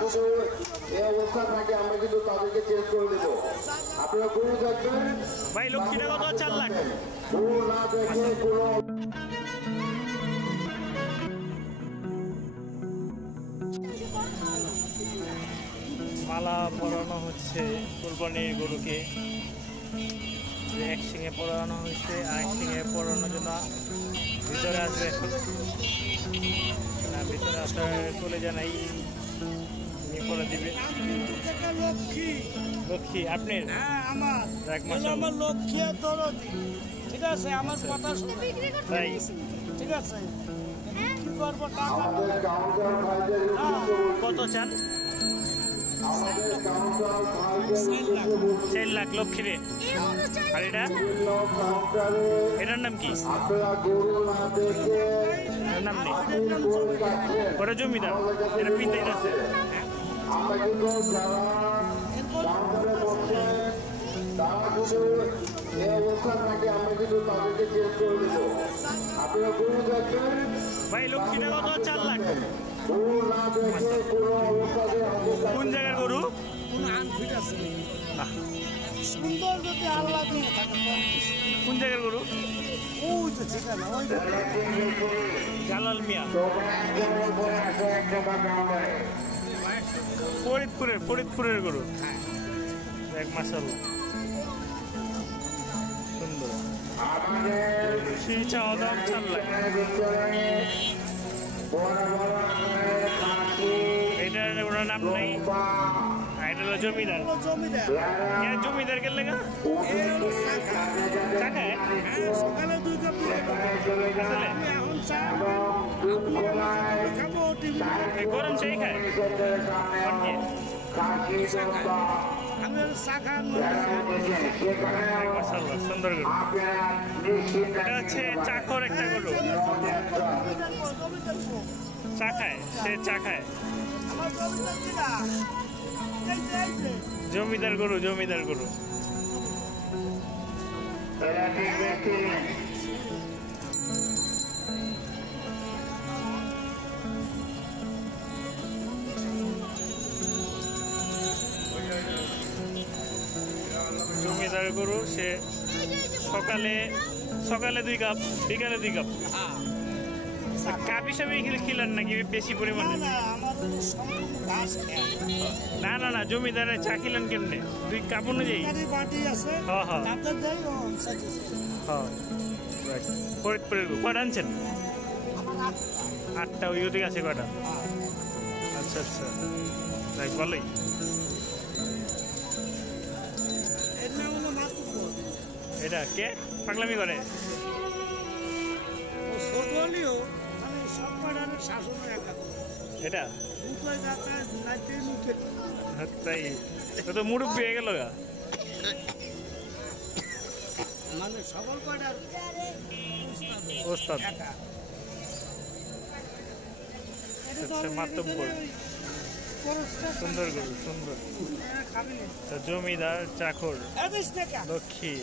যদি এই অবস্থা থাকে আমরা কিন্তু তাদেরকে চেঞ্জ করে দেবো। আপনারা গরু দেখবেন ভাই, লক্ষ্মীটা কত? 4 লাখ। গরু না দেখে কোনো মালা পরানো হচ্ছে কুরবানির গরুকে। এক সিংহে পরানো হয়েছে, আরেক সিংহে পরানোর জন্য ভিতরে আসবে এখন। না, ভিতরে আসার চলে জানাই করে দিবে। লক্ষ্মী আপনার? হ্যাঁ, আমার লক্ষ্মী দরদি। ঠিক আছে, আমার কথা শুনে তাই ঠিক আছে। কি করবো টাকা কত চান? 4 লাখ লক্ষ্মী রে। আর এটার নাম কি? এটার নাম নেই, ওটা জমিদার। এটা পিন্তাই আছে। আমরা কিন্তু যারা কাউন্টারে বসছে তারা কিন্তু এই অবস্থা থাকে আমরা কিন্তু তাদেরকে চেঞ্জ করে দেবো। আপনারা গরু দেখবেন ভাই, লক্ষ্মীটা কত? 4 লাখ। গরু না দেখে কোনো অবস্থাতে কোন জায়গার গরু? কোনো আনফিট আছে না, সুন্দর যদি আল্লাহ দিয়ে থাকে। কোন জায়গার গরু? ওই তো ঠিকানা ওই জালাল মিয়া, ফরিদপুরের গরু। এক মাশাআল্লাহ, সুন্দর। সেই চাওয়া দাম 4 লাখ। এটার ওনার নাম নেই, এটা হলো জমিদার। জমিদার কে লেগা টাকায় সকালে 2 কাপ গরম চাই খায়। আমি চা খান মাশাআল্লাহ, সুন্দর গরু। এটা হচ্ছে চাকর একটা গরু, চা খায়, সে চা খায়। জমিদার গরু, জমিদার গরু। জমিদার গরু, সে সকালে 2 কাপ, বিকালে 2 কাপ। কাপ হিসাবে খিলান নাকি বেশি পরিমাণে? না না না, জমিদারের চা খিলান কেমনে? 2 কাপ অনুযায়ী? ফরিদপুরের কটা আনছেন? 8টা। ওই ওদিকে আছে কটা? আচ্ছা আচ্ছা, তাই ভালোই। এটা কে পাগলামি করে? এটা তাই তো মুরব্বী হয়ে গেল গা। মানে সকল কয়টার ওস্তাদ মাতব্বর। সুন্দর গরু, সুন্দর। জমিদার, চাকর, লক্ষ্মী।